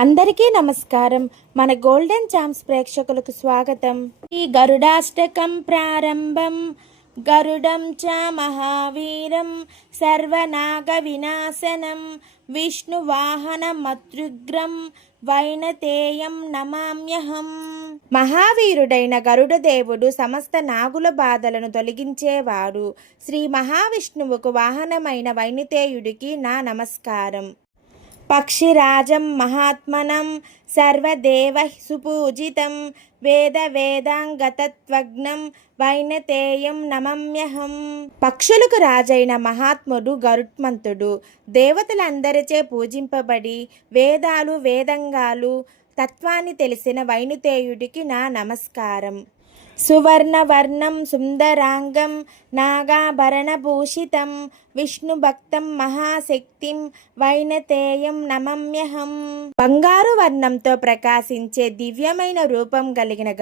అందరికీ నమస్కారం. మన గోల్డెన్ ఛాంప్స్ ప్రేక్షకులకు స్వాగతం. ఈ గరుడాష్టకం ప్రారంభం. గరుడం చ మహావీరం సర్వనాగ వినాశనం విష్ణువాహనమత్యుగ్రం వైనతేయం నమామ్యహం. మహావీరుడైన గరుడదేవుడు సమస్త నాగుల బాధలను తొలగించేవాడు. శ్రీ మహావిష్ణువుకు వాహనమైన వైనతేయుడికి నా నమస్కారం. పక్షిరాజం మహాత్మనం సర్వదేవ సుపూజితం వేద వేదాంగతత్వజ్ఞం వైనతేయం నమమ్యహం. పక్షులకు రాజైన మహాత్ముడు గరుత్మంతుడు. దేవతలందరిచే పూజింపబడి వేదాలు వేదంగాలు తత్వాన్ని తెలిసిన వైనతేయుడికి నా నమస్కారం. సువర్ణవర్ణం సుందరాంగం నాగాభరణభూషితం విష్ణుభక్తం మహాశక్తిం వైనతేయం నమమ్యహం. బంగారు వర్ణంతో ప్రకాశించే దివ్యమైన రూపం కలిగిన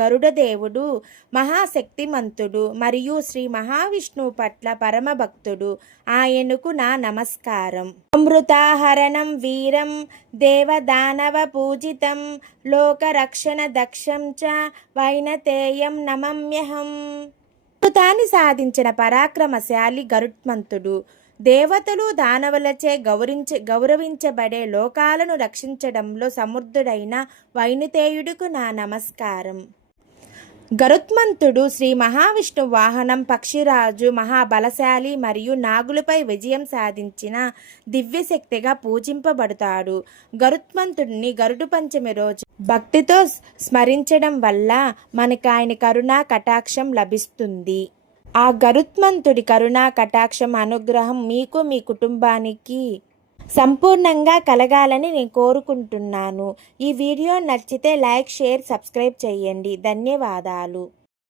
గరుడదేవుడు మహాశక్తిమంతుడు మరియు శ్రీ మహావిష్ణువు పట్ల పరమభక్తుడు. ఆయనకు నా నమస్కారం. అమృతాహరణం వీరం దేవదానవ పూజితం లోకరక్షణ దక్షం చ వైనతేయం నమమ్యహం. అమృతాన్ని సాధించిన పరాక్రమశాలి గరుత్మంతుడు. దేవతలు దానవులచే గౌరవించబడే లోకాలను రక్షించడంలో సమర్థుడైన వైనతేయుడుకు నా నమస్కారం. గరుత్మంతుడు శ్రీ మహావిష్ణు వాహనం. పక్షిరాజు మహాబలశాలి మరియు నాగులపై విజయం సాధించిన దివ్యశక్తిగా పూజింపబడతాడు. గరుత్మంతుడిని గరుడు పంచమి రోజు భక్తితో స్మరించడం వల్ల మనకు ఆయన కరుణా కటాక్షం లభిస్తుంది. ఆ గరుత్మంతుడి కరుణా కటాక్షం అనుగ్రహం మీకు మీ కుటుంబానికి సంపూర్ణంగా కలగాలని నేను కోరుకుంటున్నాను. ఈ వీడియో నచ్చితే లైక్, షేర్, సబ్స్క్రైబ్ చేయండి. ధన్యవాదాలు.